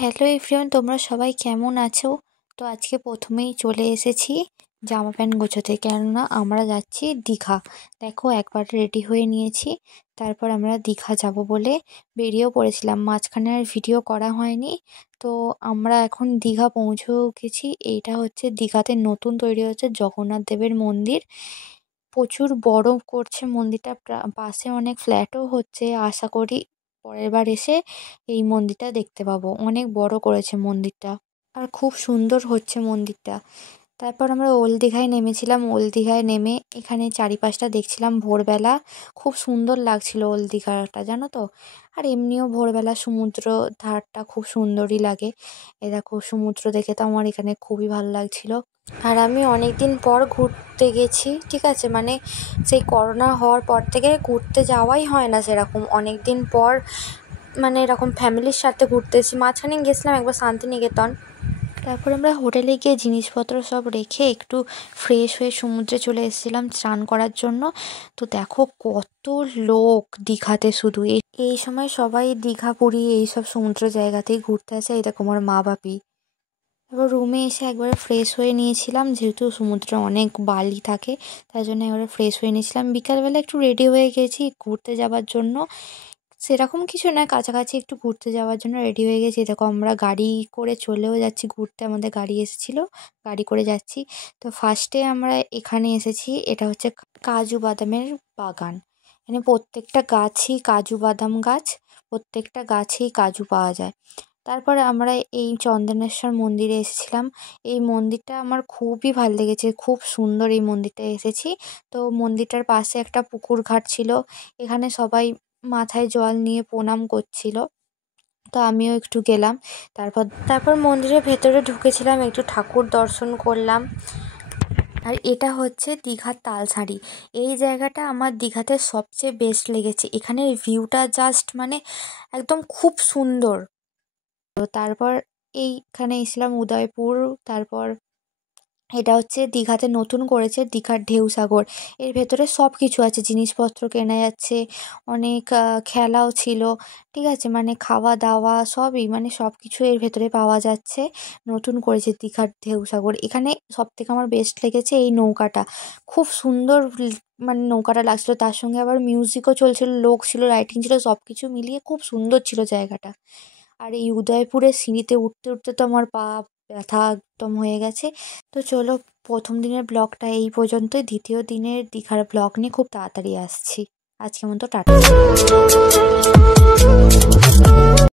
Hello everyone, তোমরা সবাই কেমন আছো? তো আজকে প্রথমেই চলে এসেছি জামা প্যান্ট গোছাতে, কেননা আমরা যাচ্ছি দীঘা। দেখো একবার রেডি হয়ে নিয়েছি, তারপর আমরা দীঘা যাব বলে বেরিয়েও পড়েছিলাম। মাঝখানে আর ভিডিও করা হয়নি। তো আমরা এখন দীঘা পৌঁছেও গেছি। এইটা হচ্ছে দীঘাতে নতুন তৈরি হচ্ছে জগন্নাথ দেবের মন্দির। প্রচুর বড় করছে মন্দিরটা, পাশে অনেক ফ্ল্যাটও হচ্ছে। আশা করি পরের বার এসে এই মন্দিরটা দেখতে পাবো। অনেক বড় করেছে মন্দিরটা, আর খুব সুন্দর হচ্ছে মন্দিরটা। তারপর আমরা ওল্ড দীঘায় নেমেছিলাম। ওল্ড দীঘায় নেমে এখানে চারিপাশটা দেখছিলাম ভোরবেলা। খুব সুন্দর লাগছিল ওল্ড দীঘাটা, জানো তো। আর এমনিও ভোরবেলা সমুদ্র ধারটা খুব সুন্দরই লাগে। এ দেখো সমুদ্র দেখে তো আমার এখানে খুবই ভালো লাগছিল। আর আমি অনেক দিন পর ঘুরতে গেছি, ঠিক আছে, মানে সেই করোনা হওয়ার পর থেকে ঘুরতে যাওয়াই হয় না সেরকম। অনেক দিন পর মানে এরকম ফ্যামিলির সাথে ঘুরতে এসেছি। মাঝখানে গেছিলাম একবার শান্তিনিকেতন। তারপর আমরা হোটেলে গিয়ে জিনিসপত্র সব রেখে একটু ফ্রেশ হয়ে সমুদ্রে চলে এসেছিলাম স্নান করার জন্য। তো দেখো কত লোক দীঘাতে, শুধু এই সময় সবাই দীঘা পুরী এইসব সমুদ্র জায়গাতেই ঘুরতে আসে। এই দেখো আমার মা বাপি। এবার রুমে এসে একবারে ফ্রেশ হয়ে নিয়েছিলাম, যেহেতু সমুদ্রে অনেক বালি থাকে, তাই জন্য একবারে ফ্রেশ হয়ে নিয়েছিলাম। বিকালবেলা একটু রেডি হয়ে গেছি ঘুরতে যাওয়ার জন্য। সেরকম কিছু নয়, কাছাকাছি একটু ঘুরতে যাওয়ার জন্য রেডি হয়ে গেছি। দেখো আমরা গাড়ি করে চলেও যাচ্ছি ঘুরতে, আমাদের গাড়ি এসেছিলো, গাড়ি করে যাচ্ছি। তো ফার্স্টে আমরা এখানে এসেছি, এটা হচ্ছে কাজু বাদামের বাগান। এখানে প্রত্যেকটা গাছই কাজু বাদাম গাছ, প্রত্যেকটা গাছেই কাজু পাওয়া যায়। তারপরে আমরা এই চন্দনেশ্বর মন্দিরে এসেছিলাম। এই মন্দিরটা আমার খুবই ভালো লেগেছে, খুব সুন্দর এই মন্দিরটা এসেছি। তো মন্দিরটার পাশে একটা পুকুর ঘাট ছিল, এখানে সবাই মাথায় জল নিয়ে প্রণাম করছিল। তো আমিও একটু গেলাম। তারপর মন্দিরের ভেতরে ঢুকেছিলাম, একটু ঠাকুর দর্শন করলাম। আর এটা হচ্ছে দীঘার তালসারি। এই জায়গাটা আমার দীঘাতে সবচেয়ে বেস্ট লেগেছে। এখানের ভিউটা জাস্ট মানে একদম খুব সুন্দর। তো তারপর এইখানে এসেছিলাম উদয়পুর। তারপর এটা হচ্ছে দীঘাতে নতুন করেছে দীঘার ঢেউসাগর। এর ভেতরে সব কিছু আছে, জিনিসপত্র কেনা যাচ্ছে, অনেক খেলাও ছিল, ঠিক আছে, মানে খাওয়া দাওয়া সবই, মানে সব কিছু এর ভেতরে পাওয়া যাচ্ছে। নতুন করেছে দীঘার ঢেউসাগর। এখানে সব থেকে আমার বেস্ট লেগেছে এই নৌকাটা, খুব সুন্দর মানে নৌকাটা লাগছিল। তার সঙ্গে আবার মিউজিকও চলছিল, লোক ছিল, লাইটিং ছিল, সব কিছু মিলিয়ে খুব সুন্দর ছিল জায়গাটা। আর এই উদয়পুরের সিঁড়িতে উঠতে উঠতে তো আমার পা ব্যথা একদম হয়ে গেছে। তো চলো, প্রথম দিনের ব্লগটা এই পর্যন্তই। দ্বিতীয় দিনের দীঘার ব্লগ নিয়ে খুব তাড়াতাড়ি আসছি। আজকের মতো টাটা।